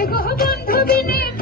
এগো বন্ধু বিনে।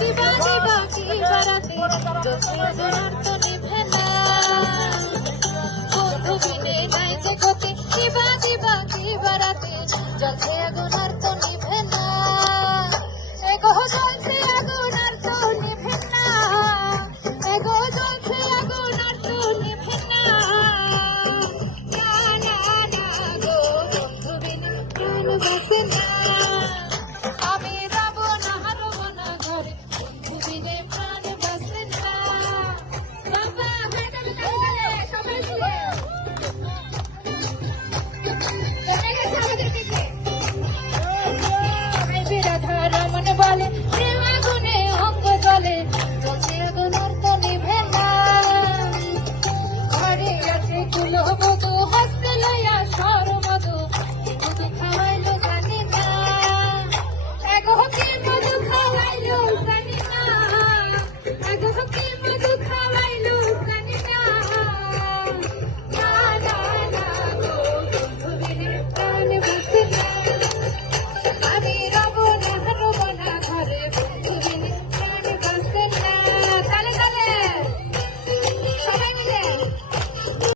দিবা দিবা বারাতে যদি জোনার নিভে না